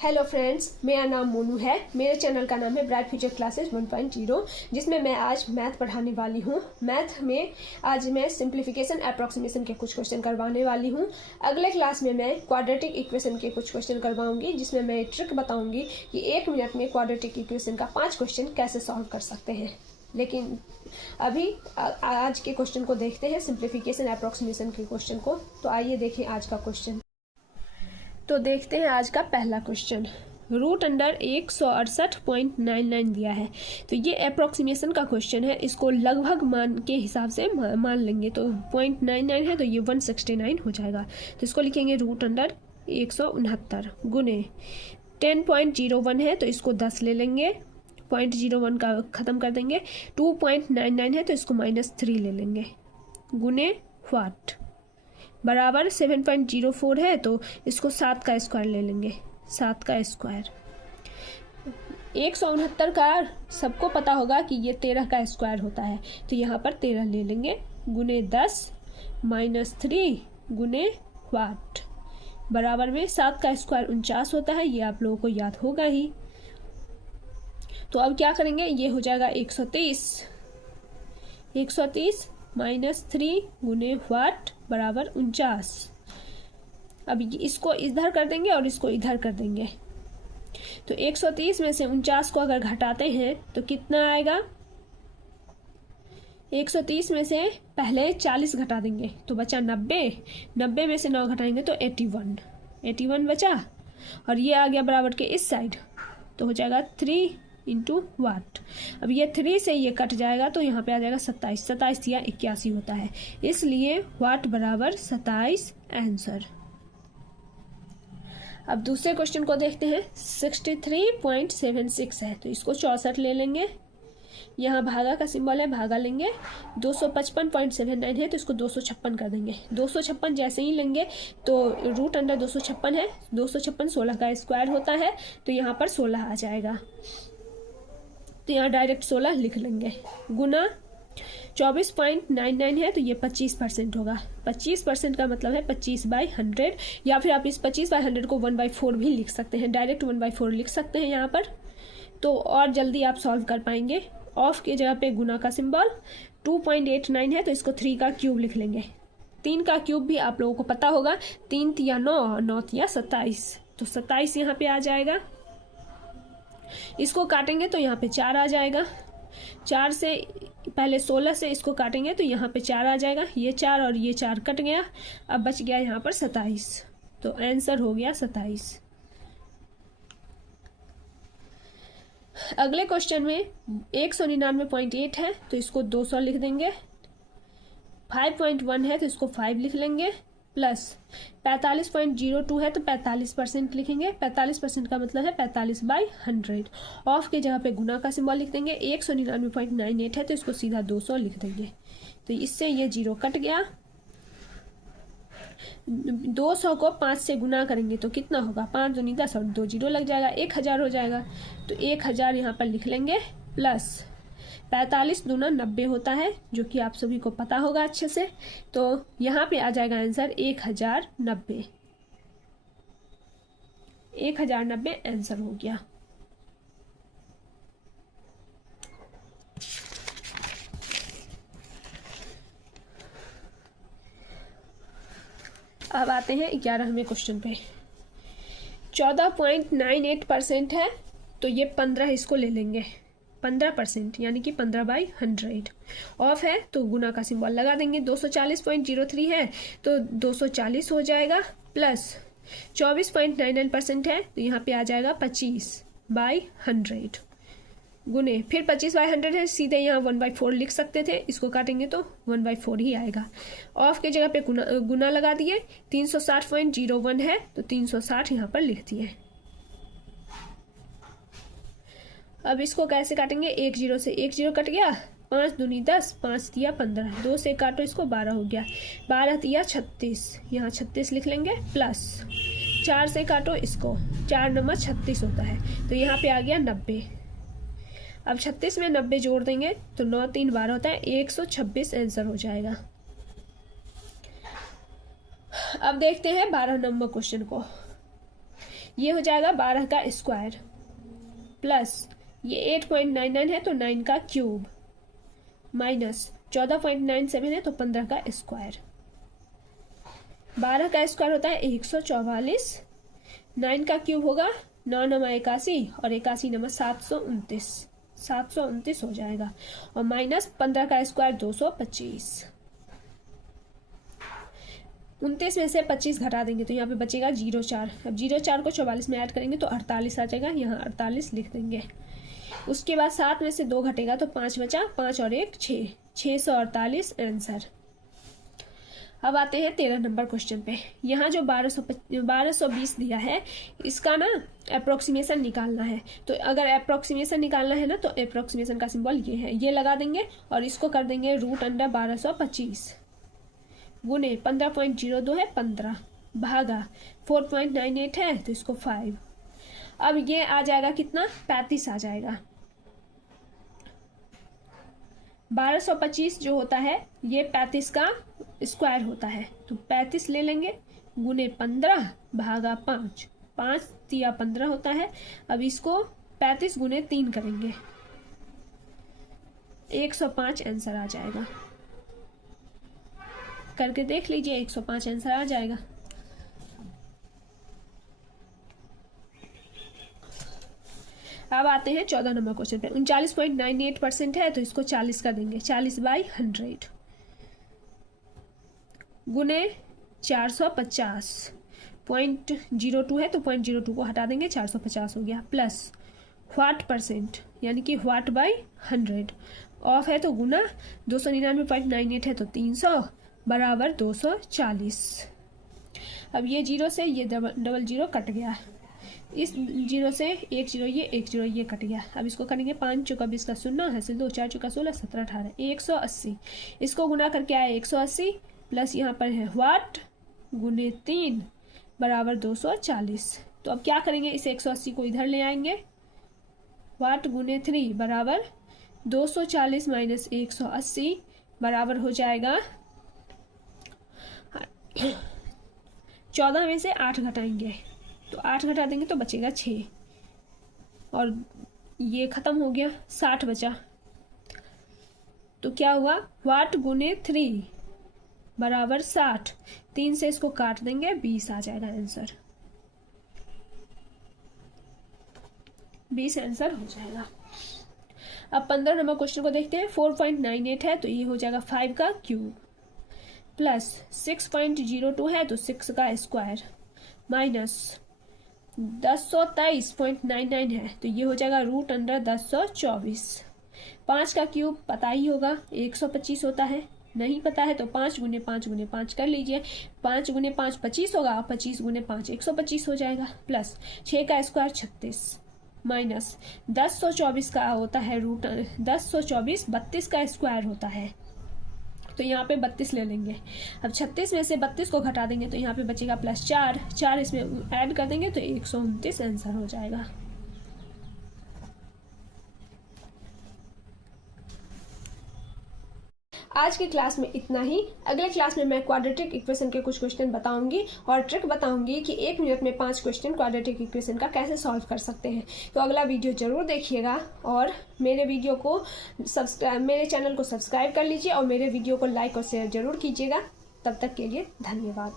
Hello friends, मेरा नाम मोनू है। मेरे चैनल का नाम है ब्राइट फ्यूचर क्लासेस 1.0, जिसमें मैं आज मैथ पढ़ाने वाली हूँ। मैथ में आज मैं सिंप्लीफिकेशन अप्रॉक्सीमेशन के कुछ क्वेश्चन करवाने वाली हूँ। अगले क्लास में मैं क्वाड्रेटिक इक्वेशन के कुछ क्वेश्चन करवाऊंगी, जिसमें मैं ट्रिक बताऊंगी कि 1 मिनट में क्वाड्रेटिक इक्वेशन का 5 क्वेश्चन कैसे सॉल्व कर सकते हैं। लेकिन अभी आज के क्वेश्चन को देखते हैं, सिंप्लीफिकेशन अप्रॉक्सीमेशन के क्वेश्चन को। तो आइए देखें आज का क्वेश्चन। तो देखते हैं आज का पहला क्वेश्चन। रूट अंडर 168.99 दिया है। तो ये अप्रॉक्सीमेशन का क्वेश्चन है, इसको लगभग मान के हिसाब से मान लेंगे। तो 0.99 है तो ये 169 हो जाएगा। तो इसको लिखेंगे रूट अंडर 169 गुने 10.01 है तो इसको 10 ले लेंगे, 0.01 का ख़त्म कर देंगे। 2.99 है तो इसको -3 ले लेंगे, गुने वाट बराबर 7.04 है तो इसको 7 का स्क्वायर ले लेंगे, 7 का स्क्वायर। 169 का सबको पता होगा कि ये 13 का स्क्वायर होता है, तो यहाँ पर 13 ले लेंगे, गुने 10 -3 गुने वाट बराबर में 7 का स्क्वायर 49 होता है। ये आप लोगों को याद होगा ही। तो अब क्या करेंगे, ये हो जाएगा 130 -3 गुने वाट बराबर 49। अब इसको इधर कर देंगे और इसको इधर कर देंगे। तो 130 में से 49 को अगर घटाते हैं तो कितना आएगा। 130 में से पहले 40 घटा देंगे तो बचा 90 में से 9 घटाएंगे तो 81 बचा, और ये आ गया बराबर के इस साइड, तो हो जाएगा 3 इंटू वाट। अब ये 3 से ये कट जाएगा तो यहाँ पे आ जाएगा 27 या 81 होता है, इसलिए वाट बराबर 27 आंसर। अब दूसरे क्वेश्चन को देखते हैं। 63.76 है तो इसको 64 ले लेंगे, यहाँ भागा का सिंबल है, भागा लेंगे। 255.79 है तो इसको 256 कर देंगे। 256 जैसे ही लेंगे तो रूट अंडर 256 है, 256 16 का स्क्वायर होता है, तो यहाँ पर 16 आ जाएगा। तो यहाँ डायरेक्ट 16 लिख लेंगे, गुना 24.99 है तो ये 25% होगा। 25% का मतलब है 25/100, या फिर आप इस 25/100 को 1/4 भी लिख सकते हैं, डायरेक्ट 1/4 लिख सकते हैं यहाँ पर, तो और जल्दी आप सॉल्व कर पाएंगे। ऑफ की जगह पे गुना का सिंबल। 2.89 है तो इसको 3 का क्यूब लिख लेंगे। 3 का क्यूब भी आप लोगों को पता होगा, 3 या 9, 9 या 27, तो 27 यहाँ पे आ जाएगा। इसको काटेंगे तो यहाँ पे 4 आ जाएगा। 4 से पहले 16 से इसको काटेंगे तो यहाँ पे 4 आ जाएगा। ये 4 और ये 4 कट गया, अब बच गया यहाँ पर 27, तो आंसर हो गया 27। अगले क्वेश्चन में 199.8 है तो इसको 200 लिख देंगे। 5.1 है तो इसको 5 लिख लेंगे, प्लस 45.02 है तो 45% लिखेंगे। 45% का मतलब है 45/100। ऑफ के जगह पे गुना का सिंबल लिख देंगे। 199.98 है तो इसको सीधा 200 लिख देंगे, तो इससे ये 0 कट गया। 200 को 5 से गुना करेंगे तो कितना होगा, 5 दूनी 10 और 2 0 लग जाएगा, 1000 हो जाएगा। तो 1000 यहाँ पर लिख लेंगे, प्लस 45 दूना 90 होता है, जो कि आप सभी को पता होगा अच्छे से। तो यहाँ पे आ जाएगा आंसर 1090। 1090 आंसर हो गया। अब आते हैं 11वें क्वेश्चन पे। 14.98% है तो ये 15 इसको ले लेंगे, 15% यानी कि 15/100। ऑफ है तो गुना का सिंबल लगा देंगे। 240.03 है तो 240 हो जाएगा, प्लस 24.99% है तो यहाँ पे आ जाएगा 25/100 गुने, फिर 25/100 है, सीधे यहाँ 1/4 लिख सकते थे, इसको काटेंगे तो 1/4 ही आएगा। ऑफ की जगह पे गुना लगा दिए। 360.01 है तो 360 यहाँ पर लिख दिए। अब इसको कैसे काटेंगे, 1 0 से 1 0 कट गया, 5 दूनी 10, 5 तिया 15, 2 से काटो इसको 12 हो गया, 12 तिया 36, यहाँ 36 लिख लेंगे, प्लस 4 से काटो इसको, 4 नंबर 36 होता है, तो यहाँ पे आ गया 90। अब 36 में 90 जोड़ देंगे तो 9 3 12 होता है, 126 आंसर हो जाएगा। अब देखते हैं 12 नंबर क्वेश्चन को। ये हो जाएगा 12 का स्क्वायर प्लस ये 8.99 है तो 9 का क्यूब माइनस 14.97 है तो 15 का स्क्वायर। 12 का स्क्वायर होता है 144, 9 का क्यूब होगा 9 नमा 81 और 81 नमा 729, 729 हो जाएगा और माइनस 15 का स्क्वायर 225। 29 में से 25 घटा देंगे तो यहाँ पे बचेगा 0,4। अब 0,4 को 44 में ऐड करेंगे तो 48 आ जाएगा, यहाँ 48 लिख देंगे। उसके बाद 7 में से 2 घटेगा तो 5 बचा, 5 और 1 6, 648 आंसर। अब आते हैं 13 नंबर क्वेश्चन पे। यहाँ जो 1220 दिया है इसका ना अप्रोक्सीमेशन निकालना है। तो अगर अप्रोक्सीमेशन निकालना है ना तो अप्रोक्सीमेशन का सिंबल ये है, ये लगा देंगे और इसको कर देंगे √1225 गुने 15.02 है 15 भागा 4.98 है तो इसको 5। अब ये आ जाएगा कितना, 35 आ जाएगा। 1225 जो होता है ये 35 का स्क्वायर होता है तो 35 ले लेंगे गुने 15 भागा 5, 5 तिया 15 होता है। अब इसको 35 गुने 3 करेंगे, 105 आंसर आ जाएगा। करके देख लीजिए, 105 आंसर आ जाएगा। अब आते हैं 14 नंबर क्वेश्चन पे। 39.98% है तो इसको 40 कर देंगे, 40/100 गुने 450, 0.02 है तो 0.02 को हटा देंगे, 450 हो गया प्लस व्हाट परसेंट यानी कि व्हाट बाई 100 ऑफ है तो गुना 299.98 है तो 300 बराबर 240। अब ये 0 से ये डबल 0 कट गया, इस 0 से 1 0 ये कट गया। अब इसको करेंगे 5 चौका 20 का 0 हासिल 2, 4 चौका 16 17 18 180। इसको गुना करके आया 180 प्लस यहाँ पर है व्हाट गुने 3 बराबर 240। तो अब क्या करेंगे, इस 180 को इधर ले आएंगे, व्हाट गुने 3 बराबर 240 माइनस 180 बराबर हो जाएगा 14 में से 8 घटाएंगे तो 8 घटा देंगे तो बचेगा 6 और ये खत्म हो गया, 60 बचा। तो क्या हुआ, व्हाट गुने 3 बराबर 60, 3 से इसको काट देंगे 20 आ जाएगा आंसर, 20 आंसर हो जाएगा। अब 15 नंबर क्वेश्चन को देखते हैं। 4.98 है तो ये हो जाएगा 5 का क्यूब प्लस 6.02 है तो 6 का स्क्वायर माइनस 1023.99 है तो ये हो जाएगा √1024। 5 का क्यूब पता ही होगा 125 होता है, नहीं पता है तो 5 गुने 5 गुने 5 कर लीजिए, 5 गुने 5 25 होगा, 25 गुने 5 125 हो जाएगा प्लस 6 का स्क्वायर 36 माइनस 1024 का होता है 1024 32 का स्क्वायर होता है तो यहाँ पे 32 ले लेंगे। अब 36 में से 32 को घटा देंगे तो यहाँ पे बचेगा प्लस 4, 4 इसमें ऐड कर देंगे तो 129 आंसर हो जाएगा। आज की क्लास में इतना ही। अगले क्लास में मैं क्वाड्रेटिक इक्वेशन के कुछ क्वेश्चन बताऊंगी और ट्रिक बताऊंगी कि 1 मिनट में 5 क्वेश्चन क्वाड्रेटिक इक्वेशन का कैसे सॉल्व कर सकते हैं। तो अगला वीडियो जरूर देखिएगा और मेरे चैनल को सब्सक्राइब कर लीजिए और मेरे वीडियो को लाइक और शेयर जरूर कीजिएगा। तब तक के लिए धन्यवाद।